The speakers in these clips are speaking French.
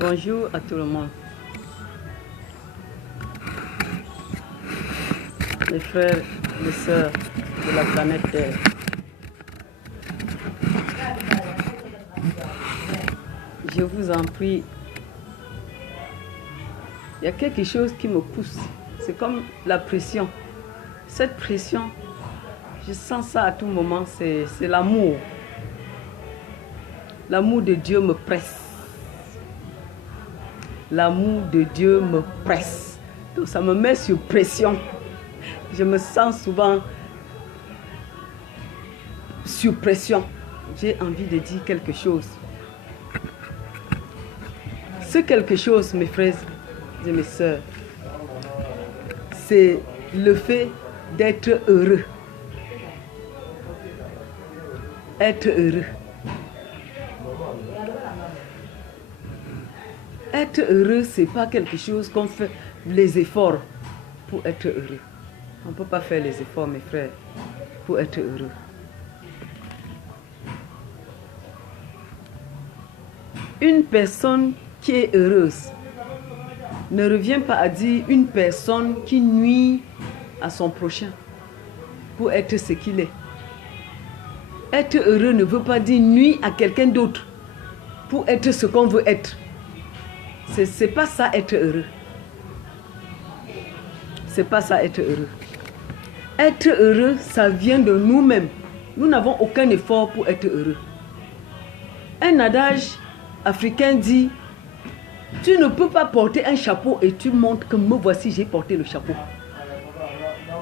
Bonjour à tout le monde. Mes frères, mes sœurs de la planète Terre. Je vous en prie, il y a quelque chose qui me pousse. C'est comme la pression. Cette pression, je sens ça à tout moment, c'est l'amour. L'amour de Dieu me presse. L'amour de Dieu me presse. Donc ça me met sur pression. Je me sens souvent sur pression. J'ai envie de dire quelque chose. Ce quelque chose, mes frères et mes sœurs, c'est le fait d'être heureux. Être heureux. Être heureux, ce n'est pas quelque chose qu'on fait les efforts pour être heureux. On ne peut pas faire les efforts, mes frères, pour être heureux. Une personne qui est heureuse ne revient pas à dire une personne qui nuit à son prochain pour être ce qu'il est. Être heureux ne veut pas dire nuire à quelqu'un d'autre pour être ce qu'on veut être. C'est pas ça être heureux. C'est pas ça être heureux. Être heureux, ça vient de nous-mêmes. Nous n'avons aucun effort pour être heureux. Un adage africain dit: tu ne peux pas porter un chapeau et tu montres que me voici, j'ai porté le chapeau.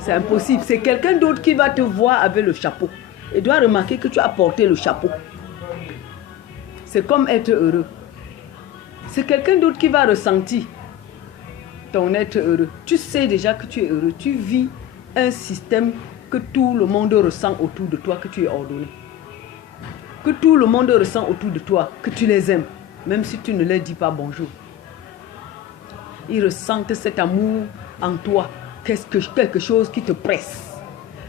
C'est impossible. C'est quelqu'un d'autre qui va te voir avec le chapeau et doit remarquer que tu as porté le chapeau. C'est comme être heureux. C'est quelqu'un d'autre qui va ressentir ton être heureux. Tu sais déjà que tu es heureux. Tu vis un système que tout le monde ressent autour de toi, que tu es ordonné. Que tout le monde ressent autour de toi, que tu les aimes, même si tu ne leur dis pas bonjour. Ils ressentent cet amour en toi, quelque chose qui te presse.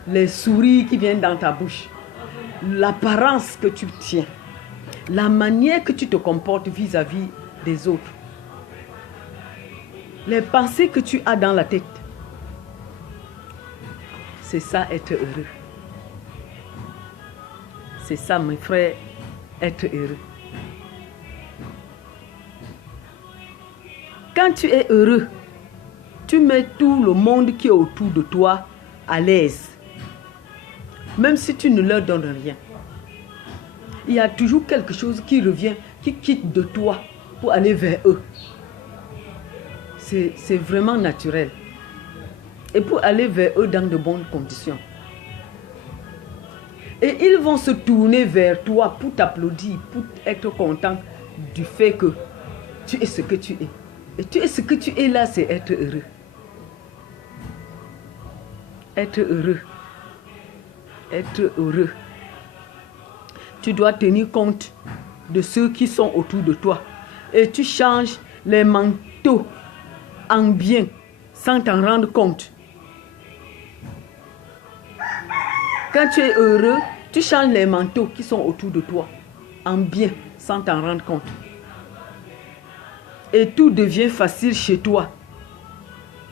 Les sourires qui viennent dans ta bouche, l'apparence que tu tiens, la manière que tu te comportes vis-à-vis des autres, les pensées que tu as dans la tête. C'est ça être heureux. C'est ça, mes frères, être heureux. Quand tu es heureux, tu mets tout le monde qui est autour de toi à l'aise. Même si tu ne leur donnes rien. Il y a toujours quelque chose qui revient, qui quitte de toi pour aller vers eux. C'est vraiment naturel. Et pour aller vers eux dans de bonnes conditions. Et ils vont se tourner vers toi pour t'applaudir, pour être content du fait que tu es ce que tu es. Et tu es ce que tu es là, c'est être heureux. Être heureux. Être heureux. Tu dois tenir compte de ceux qui sont autour de toi. Et tu changes les manteaux en bien sans t'en rendre compte. Quand tu es heureux, tu changes les manteaux qui sont autour de toi en bien sans t'en rendre compte. Et tout devient facile chez toi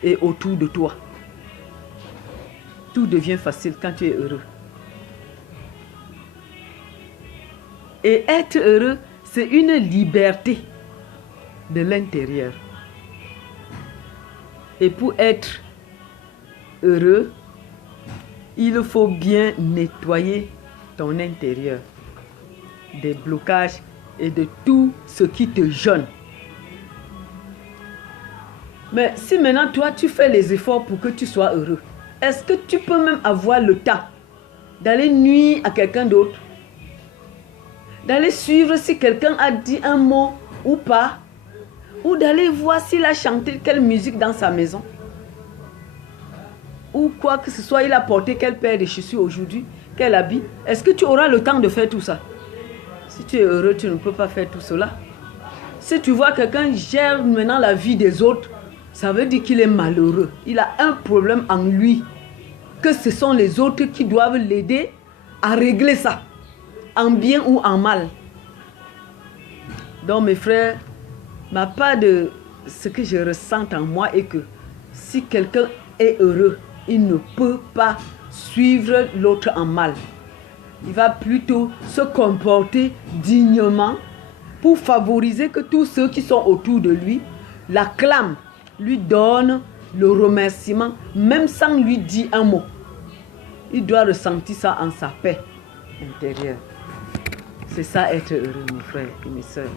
et autour de toi. Tout devient facile quand tu es heureux. Et être heureux, c'est une liberté de l'intérieur. Et pour être heureux, il faut bien nettoyer ton intérieur des blocages et de tout ce qui te gêne. Mais si maintenant toi tu fais les efforts pour que tu sois heureux, est-ce que tu peux même avoir le temps d'aller nuire à quelqu'un d'autre? D'aller suivre si quelqu'un a dit un mot ou pas? Ou d'aller voir s'il a chanté quelle musique dans sa maison? Ou quoi que ce soit, il a porté quelle paire de chaussures aujourd'hui, quel habit? Est-ce que tu auras le temps de faire tout ça? Si tu es heureux, tu ne peux pas faire tout cela. Si tu vois quelqu'un gère maintenant la vie des autres, ça veut dire qu'il est malheureux. Il a un problème en lui. Que ce sont les autres qui doivent l'aider à régler ça. En bien ou en mal. Donc mes frères, Ma part de ce que je ressens en moi est que si quelqu'un est heureux, il ne peut pas suivre l'autre en mal. Il va plutôt se comporter dignement pour favoriser que tous ceux qui sont autour de lui l'acclament, lui donnent le remerciement, même sans lui dire un mot. Il doit ressentir ça en sa paix intérieure. C'est ça être heureux, mes frères et mes sœurs.